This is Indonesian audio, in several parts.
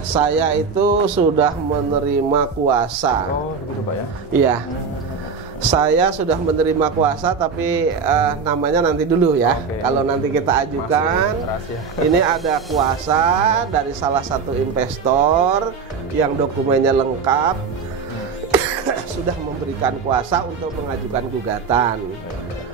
Saya itu sudah menerima kuasa. Oh, begitu Pak ya? Iya. Saya sudah menerima kuasa, tapi namanya nanti dulu ya. Oke. Kalau nanti kita ajukan, ini ada kuasa dari salah satu investor yang dokumennya lengkap, sudah memberikan kuasa untuk mengajukan gugatan.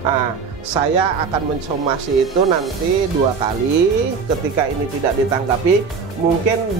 Nah, saya akan mensomasi itu nanti 2 kali. Ketika ini tidak ditanggapi, mungkin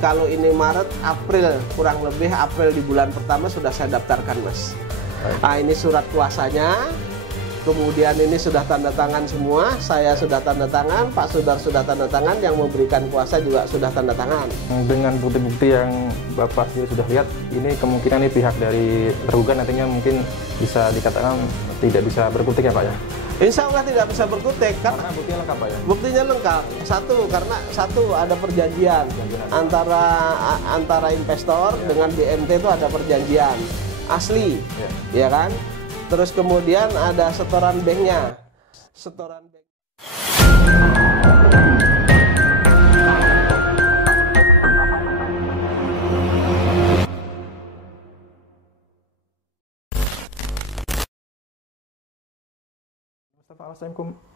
kalau ini Maret, April, kurang lebih April di bulan pertama sudah saya daftarkan, Mas. Nah, ini surat kuasanya. Kemudian ini sudah tanda tangan semua. Saya sudah tanda tangan, Pak Sudar sudah tanda tangan, yang memberikan kuasa juga sudah tanda tangan. Dengan bukti-bukti yang Bapak sendiri sudah lihat, ini kemungkinan ini pihak dari tergugat nantinya mungkin bisa dikatakan tidak bisa berkutik ya Pak ya? Insya Allah tidak bisa berkutik Karena buktinya lengkap Pak ya? Buktinya lengkap. Karena ada perjanjian antara investor dengan BMT itu ada perjanjian asli, ya kan? Terus kemudian ada setoran banknya. Setoran bank.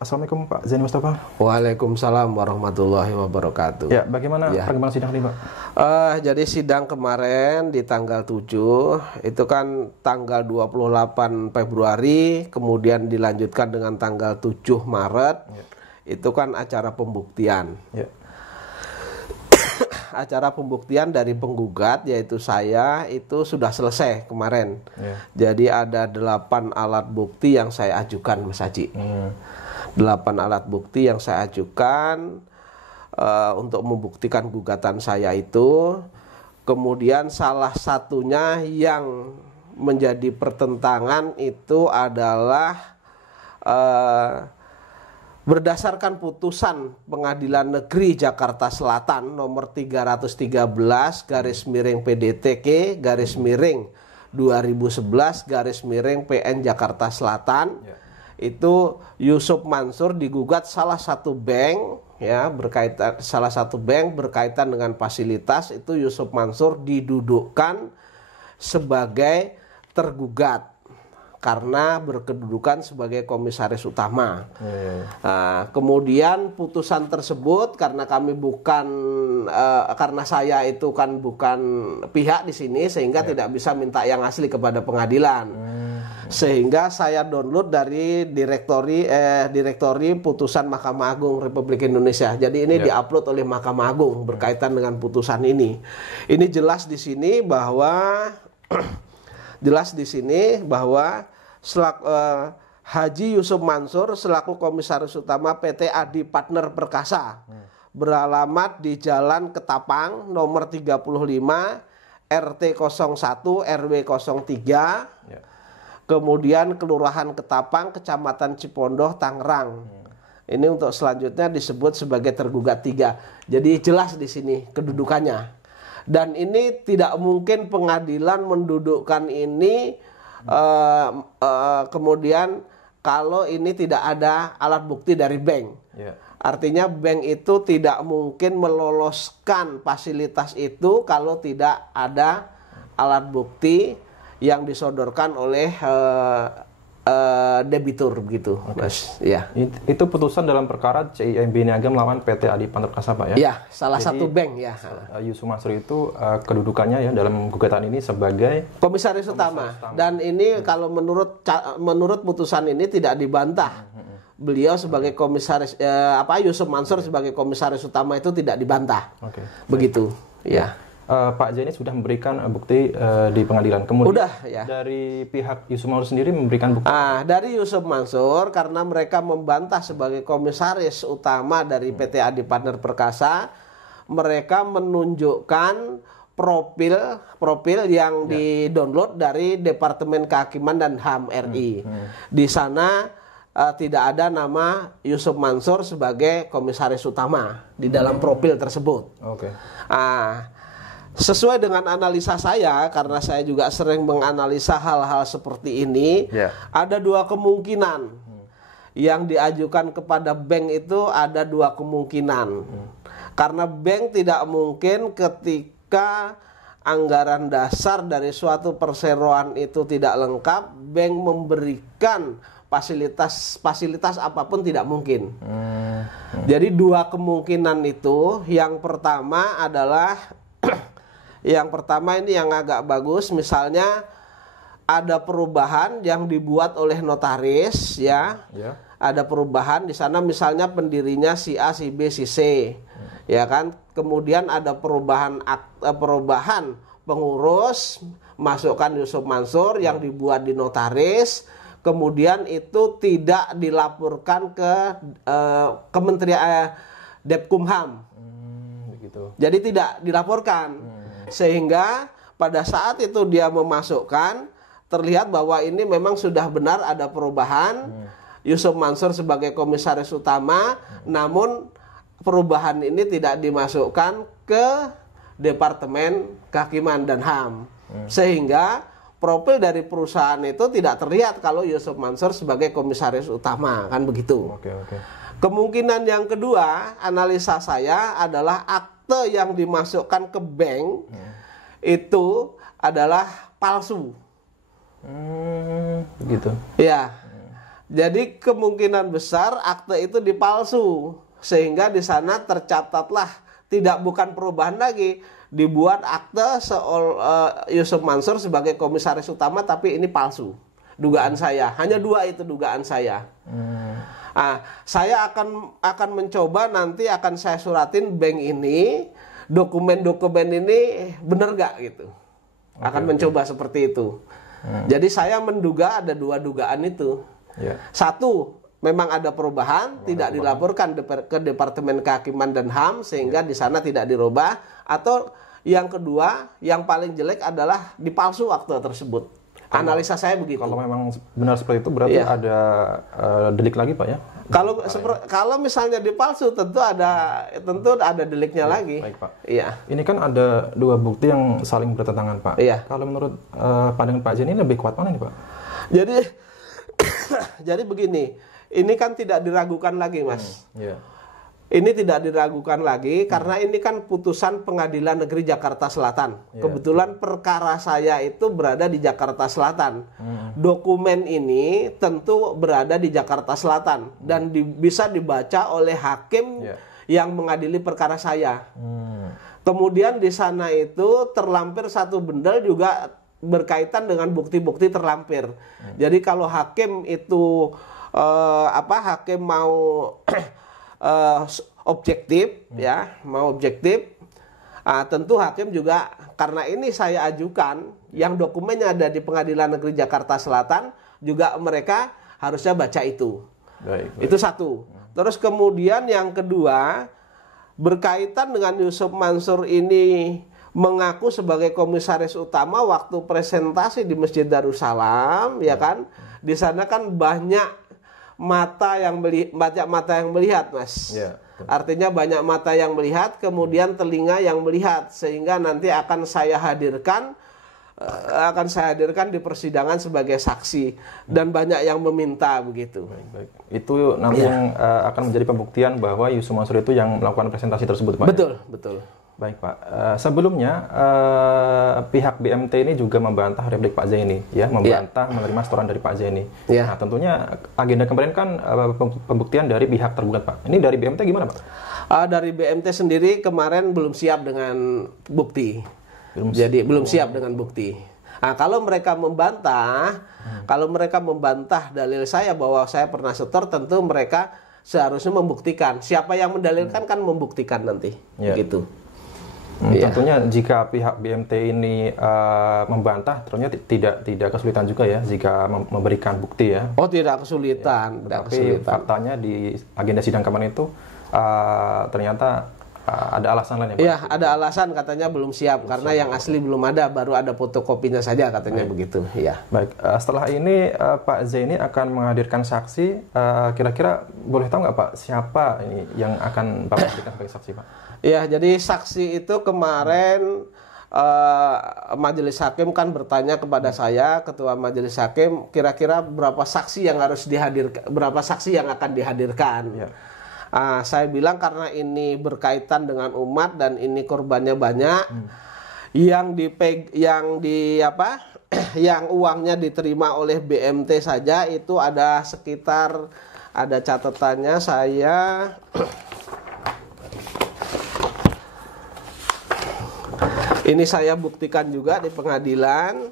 Assalamualaikum Pak Zaini Mustafa. Waalaikumsalam warahmatullahi wabarakatuh. Ya, bagaimana perkembangan sidang ini Pak? Jadi sidang kemarin di tanggal 7, itu kan tanggal 28 Februari, kemudian dilanjutkan dengan tanggal 7 Maret, itu kan acara pembuktian. Acara pembuktian dari penggugat, yaitu saya, itu sudah selesai kemarin. Jadi ada 8 alat bukti yang saya ajukan, Mas Haji. 8 alat bukti yang saya ajukan untuk membuktikan gugatan saya itu. Kemudian salah satunya yang menjadi pertentangan itu adalah berdasarkan putusan Pengadilan Negeri Jakarta Selatan nomor 313 garis miring PDTK garis miring 2011 garis miring PN Jakarta Selatan, itu Yusuf Mansur digugat salah satu bank berkaitan dengan fasilitas. Itu Yusuf Mansur didudukkan sebagai tergugat karena berkedudukan sebagai komisaris utama. Nah, kemudian putusan tersebut karena saya itu kan bukan pihak di sini, sehingga tidak bisa minta yang asli kepada pengadilan. Sehingga saya download dari direktori putusan Mahkamah Agung Republik Indonesia. Jadi ini diupload oleh Mahkamah Agung berkaitan dengan putusan ini. Ini jelas di sini bahwa Haji Yusuf Mansur selaku komisaris utama PT Adi Partner Perkasa beralamat di Jalan Ketapang nomor 35 RT 01 RW 03, kemudian Kelurahan Ketapang, Kecamatan Cipondoh, Tangerang. Ini untuk selanjutnya disebut sebagai tergugat 3. Jadi jelas di sini kedudukannya. Dan ini tidak mungkin pengadilan mendudukkan ini kemudian kalau ini tidak ada alat bukti dari bank. Artinya bank itu tidak mungkin meloloskan fasilitas itu kalau tidak ada alat bukti yang disodorkan oleh debitur begitu, Mas. Ya. Itu putusan dalam perkara CIMB Niaga melawan PT Adi Partner Perkasa Pak ya? Ya, salah satu bank ya. Yusuf Mansur itu kedudukannya ya dalam gugatan ini sebagai komisaris utama. Dan ini kalau menurut putusan ini tidak dibantah. Beliau sebagai komisaris Yusuf Mansur sebagai komisaris utama itu tidak dibantah. Begitu. Ya. Pak Zaini sudah memberikan bukti di pengadilan. Kemudian udah, ya. Dari pihak Yusuf Mansur sendiri memberikan bukti. Dari Yusuf Mansur, karena mereka membantah sebagai komisaris utama dari PT Adi Partner Perkasa, mereka menunjukkan profil yang di-download dari Departemen Kehakiman dan HAM RI. Di sana tidak ada nama Yusuf Mansur sebagai komisaris utama di dalam profil tersebut. Sesuai dengan analisa saya, karena saya juga sering menganalisa hal-hal seperti ini, ada 2 kemungkinan yang diajukan kepada bank itu ada 2 kemungkinan. Karena bank tidak mungkin ketika anggaran dasar dari suatu perseroan itu tidak lengkap, bank memberikan fasilitas apapun tidak mungkin. Jadi dua kemungkinan itu, yang pertama adalah yang pertama ini yang agak bagus, misalnya ada perubahan yang dibuat oleh notaris ya. Ada perubahan di sana, misalnya pendirinya si A, si B, si C. Ya kan? Kemudian ada perubahan pengurus, masukkan Yusuf Mansur yang dibuat di notaris. Kemudian itu tidak dilaporkan ke Kementerian Depkumham. Begitu. Jadi tidak dilaporkan. Sehingga pada saat itu dia memasukkan, terlihat bahwa ini memang sudah benar ada perubahan. Yusuf Mansur sebagai komisaris utama, namun perubahan ini tidak dimasukkan ke Departemen Kehakiman dan HAM. Sehingga profil dari perusahaan itu tidak terlihat kalau Yusuf Mansur sebagai komisaris utama, kan begitu. Kemungkinan yang kedua, analisa saya adalah akte yang dimasukkan ke bank itu adalah palsu. Begitu. Ya. Jadi kemungkinan besar akte itu dipalsu, sehingga di sana tercatatlah bukan perubahan lagi, dibuat akte Yusuf Mansur sebagai komisaris utama, tapi ini palsu. Dugaan saya, hanya dua itu dugaan saya. Saya akan mencoba, nanti akan saya suratin bank ini, dokumen-dokumen ini benar nggak gitu. Akan mencoba seperti itu. Jadi saya menduga ada dua dugaan itu. Satu, memang ada perubahan, tidak dilaporkan ke Departemen Kehakiman dan HAM, sehingga di sana tidak dirubah. Atau yang kedua, yang paling jelek adalah dipalsu akte tersebut. Analisa saya begitu. Kalau memang benar seperti itu, berarti ada delik lagi Pak ya? Kalau misalnya dipalsu, tentu ada deliknya lagi. Baik Pak. Iya. Ini kan ada dua bukti yang saling bertentangan Pak. Iya. Kalau menurut pandangan Pak Zaini, lebih kuat mana nih Pak? Jadi begini, ini kan tidak diragukan lagi, Mas. Ini tidak diragukan lagi karena ini kan putusan Pengadilan Negeri Jakarta Selatan. Kebetulan perkara saya itu berada di Jakarta Selatan. Dokumen ini tentu berada di Jakarta Selatan dan bisa dibaca oleh hakim yang mengadili perkara saya. Kemudian di sana itu terlampir satu bendel juga berkaitan dengan bukti-bukti terlampir. Jadi kalau hakim itu hakim mau objektif mau objektif, tentu hakim juga, karena ini saya ajukan yang dokumennya ada di Pengadilan Negeri Jakarta Selatan, juga mereka harusnya baca itu. Baik. Itu satu. Terus kemudian yang kedua, berkaitan dengan Yusuf Mansur ini mengaku sebagai komisaris utama waktu presentasi di Masjid Darussalam, ya kan? Di sana kan banyak mata yang melihat, Mas. Artinya banyak mata yang melihat, kemudian telinga yang melihat, sehingga nanti akan saya hadirkan di persidangan sebagai saksi, dan banyak yang meminta begitu. Baik. Itu nanti yang akan menjadi pembuktian bahwa Yusuf Mansur itu yang melakukan presentasi tersebut, Pak. Betul. Baik Pak, sebelumnya pihak BMT ini juga membantah replik Pak Zaini, membantah menerima setoran dari Pak Zaini. Nah tentunya agenda kemarin kan pembuktian dari pihak tergugat Pak. Ini dari BMT gimana Pak? Dari BMT sendiri kemarin belum siap dengan bukti. Belum siap dengan bukti. Nah, kalau mereka membantah dalil saya bahwa saya pernah setor, tentu mereka seharusnya membuktikan. Siapa yang mendalilkan kan membuktikan nanti, gitu. Tentunya jika pihak BMT ini membantah, tentunya tidak kesulitan juga ya jika memberikan bukti ya. Oh, tidak kesulitan. Tapi faktanya di agenda sidang kemarin itu ternyata ada alasan lain ya Pak? Iya, ada alasan, katanya belum siap karena yang asli belum ada, baru ada fotokopinya saja katanya. Begitu. Ya. Baik, setelah ini Pak Zaini akan menghadirkan saksi. Kira-kira boleh tahu nggak Pak siapa ini yang akan Bapak hadirkan sebagai saksi Pak? Ya, jadi saksi itu kemarin majelis hakim kan bertanya kepada saya, ketua majelis hakim, kira-kira berapa saksi yang harus dihadirkan, berapa saksi yang akan dihadirkan. Saya bilang karena ini berkaitan dengan umat dan ini korbannya banyak, yang uangnya diterima oleh BMT saja itu ada sekitar, ada catatannya saya. Ini saya buktikan juga di pengadilan.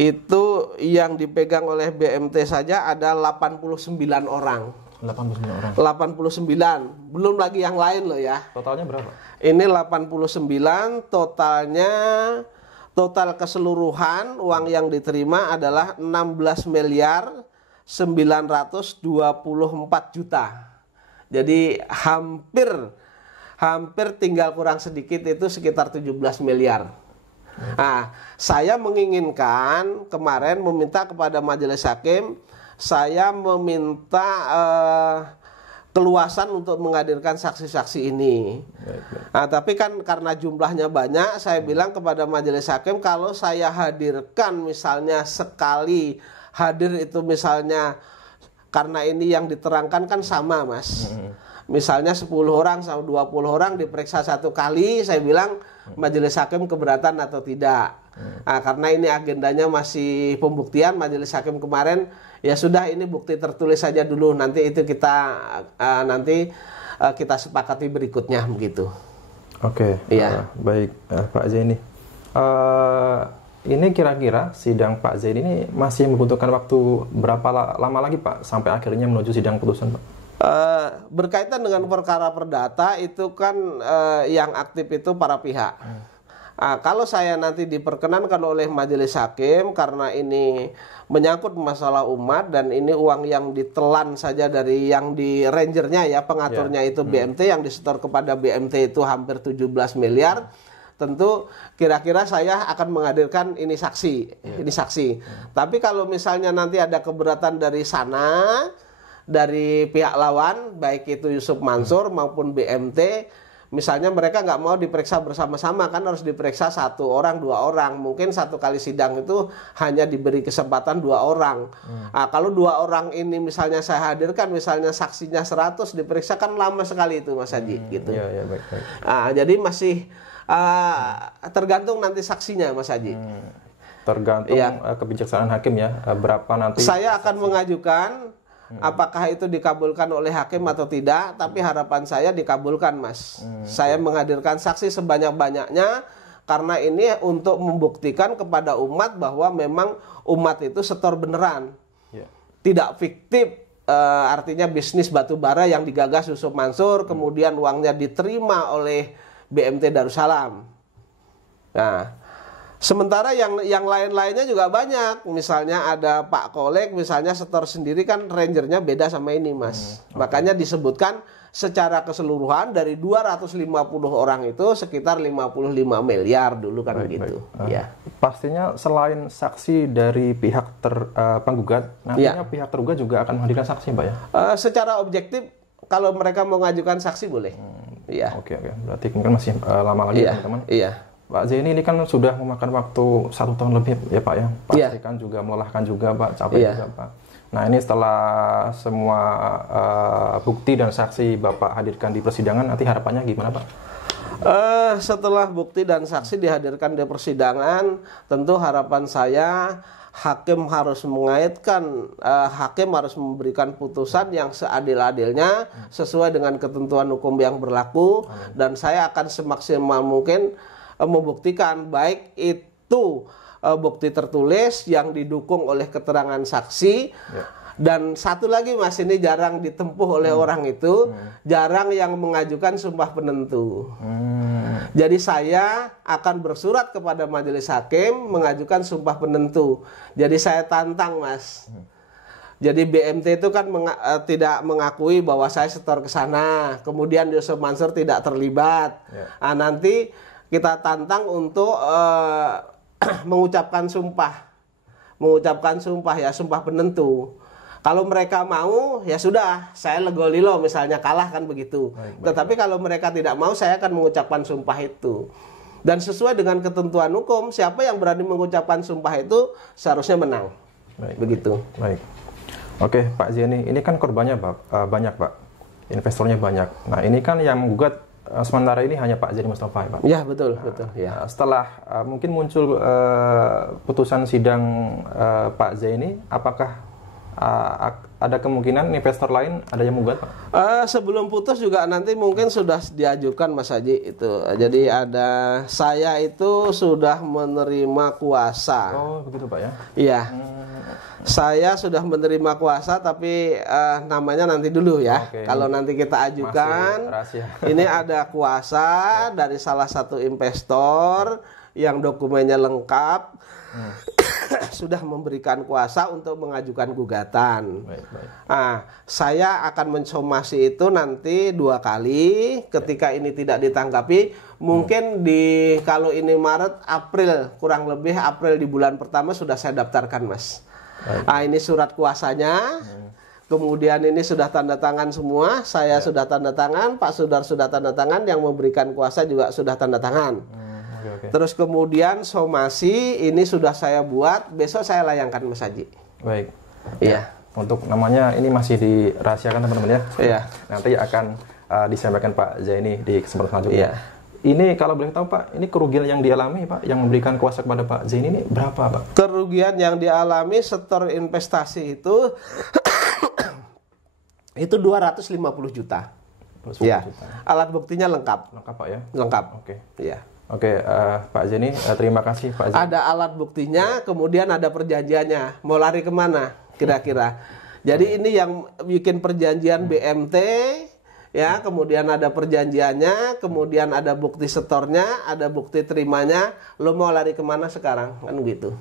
Itu yang dipegang oleh BMT saja ada 89 orang. 89 orang. 89, belum lagi yang lain loh ya. Totalnya berapa? Ini 89, total keseluruhan uang yang diterima adalah 16 miliar 924 juta. Jadi hampir tinggal kurang sedikit itu sekitar 17 miliar. Saya menginginkan kemarin meminta kepada majelis hakim, saya meminta keluasan untuk menghadirkan saksi-saksi ini. Tapi kan karena jumlahnya banyak, saya bilang kepada majelis hakim, kalau saya hadirkan misalnya sekali hadir itu misalnya, karena ini yang diterangkan kan sama Mas. Misalnya 10 orang sama 20 orang diperiksa satu kali, saya bilang majelis hakim keberatan atau tidak. Karena ini agendanya masih pembuktian, majelis hakim kemarin ya sudah, ini bukti tertulis saja dulu, nanti itu kita kita sepakati berikutnya begitu. Oke. Iya. Baik Pak Zaini. Ini kira-kira sidang Pak Zaini ini masih membutuhkan waktu berapa lama lagi Pak sampai akhirnya menuju sidang putusan Pak? Berkaitan dengan perkara perdata itu kan yang aktif itu para pihak. Kalau saya nanti diperkenankan oleh majelis hakim, karena ini menyangkut masalah umat dan ini uang yang ditelan saja dari yang di rangernya ya, pengaturnya itu BMT, yang disetor kepada BMT itu hampir 17 miliar. Tentu kira-kira saya akan menghadirkan ini saksi, Tapi kalau misalnya nanti ada keberatan dari sana, dari pihak lawan, baik itu Yusuf Mansur maupun BMT, misalnya mereka nggak mau diperiksa bersama-sama, kan harus diperiksa 1 orang, 2 orang. Mungkin satu kali sidang itu hanya diberi kesempatan 2 orang. Kalau 2 orang ini misalnya saya hadirkan, misalnya saksinya 100 diperiksa, kan lama sekali itu Mas Haji gitu. Baik. Jadi masih tergantung nanti saksinya Mas Haji. Tergantung kebijaksanaan hakim ya, berapa nanti. Saya akan mengajukan apakah itu dikabulkan oleh hakim atau tidak, tapi harapan saya dikabulkan Mas. Saya menghadirkan saksi sebanyak-banyaknya karena ini untuk membuktikan kepada umat bahwa memang umat itu setor beneran, tidak fiktif. Artinya bisnis batu bara yang digagas Yusuf Mansur, kemudian uangnya diterima oleh BMT Darussalam. Sementara yang lain-lainnya juga banyak. Misalnya ada Pak Kolek, misalnya setor sendiri kan rangernya beda sama ini Mas. Makanya disebutkan secara keseluruhan dari 250 orang itu sekitar 55 miliar dulu kan begitu. Pastinya selain saksi dari pihak penggugat, nantinya pihak tergugat juga akan menghadirkan saksi Pak ya? Secara objektif kalau mereka mau mengajukan saksi boleh. Oke. Berarti mungkin masih lama lagi teman-teman. Pak Zaini ini kan sudah memakan waktu 1 tahun lebih ya Pak ya. Pastikan juga melelahkan juga Pak, capek juga Pak. Nah ini setelah semua bukti dan saksi Bapak hadirkan di persidangan, nanti harapannya gimana Pak? Setelah bukti dan saksi dihadirkan di persidangan, tentu harapan saya hakim harus mengaitkan, hakim harus memberikan putusan yang seadil-adilnya sesuai dengan ketentuan hukum yang berlaku. Dan saya akan semaksimal mungkin membuktikan baik itu bukti tertulis yang didukung oleh keterangan saksi, dan satu lagi Mas, ini jarang ditempuh oleh orang itu, jarang yang mengajukan sumpah penentu. Jadi saya akan bersurat kepada majelis hakim mengajukan sumpah penentu. Jadi saya tantang Mas. Jadi BMT itu kan tidak mengakui bahwa saya setor ke sana, kemudian Yusuf Mansur tidak terlibat. Nanti kita tantang untuk mengucapkan sumpah ya, sumpah penentu. Kalau mereka mau ya sudah, saya legolilo misalnya, kalah kan begitu. Tetapi kalau mereka tidak mau, saya akan mengucapkan sumpah itu. Dan sesuai dengan ketentuan hukum, siapa yang berani mengucapkan sumpah itu seharusnya menang. Begitu. Baik. Oke Pak Zaini, ini kan korbannya banyak Pak. investornya banyak. Nah ini kan yang menggugat sementara ini hanya Pak Zaini Mustafa, Pak. Ya betul, betul. Ya. Setelah mungkin muncul putusan sidang Pak Zaini, apakah ada kemungkinan investor lain ada yang menggugat, Pak? Sebelum putus juga nanti mungkin sudah diajukan Mas Haji itu. Jadi saya itu sudah menerima kuasa. Oh begitu Pak ya? Iya. Saya sudah menerima kuasa, tapi namanya nanti dulu ya. Oke. Kalau nanti kita ajukan, ini ada kuasa dari salah satu investor yang dokumennya lengkap, sudah memberikan kuasa untuk mengajukan gugatan. Baik. Nah, saya akan mensomasi itu nanti 2 kali. Ketika ini tidak ditanggapi, mungkin kalau ini Maret, April, kurang lebih April di bulan pertama sudah saya daftarkan, Mas. Nah, ini surat kuasanya. Kemudian ini sudah tanda tangan semua. Saya sudah tanda tangan, Pak Sudar sudah tanda tangan, yang memberikan kuasa juga sudah tanda tangan. Terus kemudian somasi ini sudah saya buat, besok saya layangkan Mas Haji. Baik. Iya. Untuk namanya ini masih dirahasiakan teman-teman ya. Iya. Nanti akan disampaikan Pak Zaini di kesempatan selanjutnya. Iya. Ini kalau boleh tahu Pak, ini kerugian yang dialami Pak, yang memberikan kuasa kepada Pak Zaini ini berapa Pak? Kerugian yang dialami setor investasi itu itu 250 juta. 250 Ya. juta. Alat buktinya lengkap. Lengkap Pak ya? Lengkap. Oke. Iya. Oke, Pak Zaini, terima kasih Pak Zaini. Ada alat buktinya, kemudian ada perjanjiannya. Mau lari kemana kira-kira? Jadi ini yang bikin perjanjian BMT, ya, kemudian ada perjanjiannya, kemudian ada bukti setornya, ada bukti terimanya. Lo mau lari kemana sekarang? Kan gitu.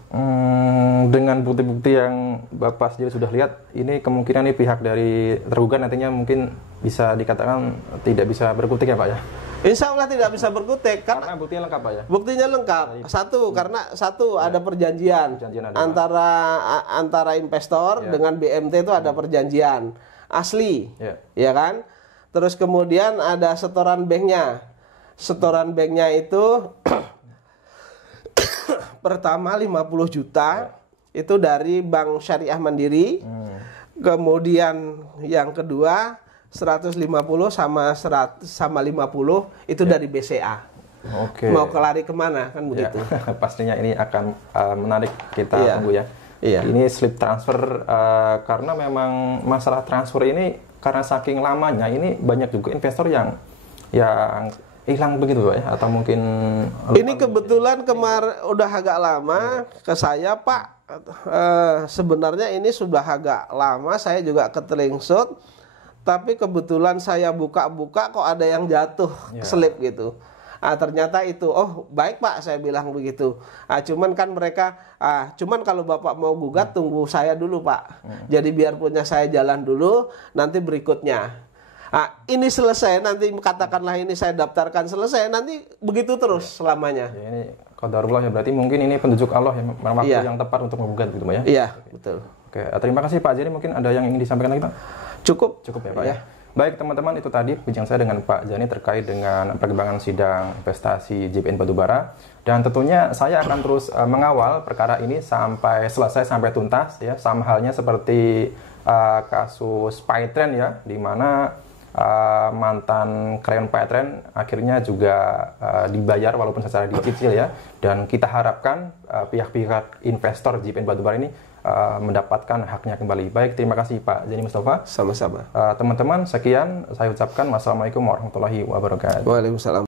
Dengan bukti-bukti yang Bapak sendiri sudah lihat, ini kemungkinan nih pihak dari tergugat nantinya mungkin bisa dikatakan tidak bisa berkutik ya Pak ya? Insya Allah tidak bisa berkutik karena buktinya lengkap Pak ya? Buktinya lengkap. Karena ada perjanjian antara investor dengan BMT itu ada perjanjian asli, ya kan? Terus kemudian ada setoran banknya. Setoran banknya itu pertama 50 juta itu dari Bank Syariah Mandiri. Kemudian yang kedua 150 sama 50 itu dari BCA. Oke. Mau kelari kemana kan begitu? Ya, pastinya ini akan menarik kita tunggu ya. Iya. Ini slip transfer karena memang masalah transfer ini karena saking lamanya ini banyak juga investor yang hilang begitu ya, atau mungkin ini kebetulan kemarin udah agak lama ke saya Pak. Sebenarnya ini sudah agak lama, saya juga ketelingsut. Tapi kebetulan saya buka-buka kok ada yang jatuh slip gitu. Ternyata itu, oh baik Pak, saya bilang begitu. Cuman kan mereka, cuman kalau Bapak mau gugat tunggu saya dulu Pak. Jadi biar punya saya jalan dulu, nanti berikutnya. Ini selesai, nanti katakanlah ini saya daftarkan selesai, nanti begitu terus selamanya. Ya, ini qadarullah ya, berarti mungkin ini penunjuk Allah yang waktu yang tepat untuk menggugat gitu ya. Iya, betul. Oke, terima kasih Pak Zaini, mungkin ada yang ingin disampaikan lagi Pak? Cukup ya Pak ya. Baik teman-teman, itu tadi bincang saya dengan Pak Zaini terkait dengan perkembangan sidang investasi JPN Batubara, dan tentunya saya akan terus mengawal perkara ini sampai selesai, sampai tuntas ya, sama halnya seperti kasus Paytrend ya, di mana mantan karyawan Paytrend akhirnya juga dibayar walaupun secara dicicil ya, dan kita harapkan pihak-pihak investor JPN Batubara ini mendapatkan haknya kembali. Baik, terima kasih Pak Zaini Mustafa. Sama-sama. Teman-teman, sekian saya ucapkan. Wassalamualaikum warahmatullahi wabarakatuh. Waalaikumsalam.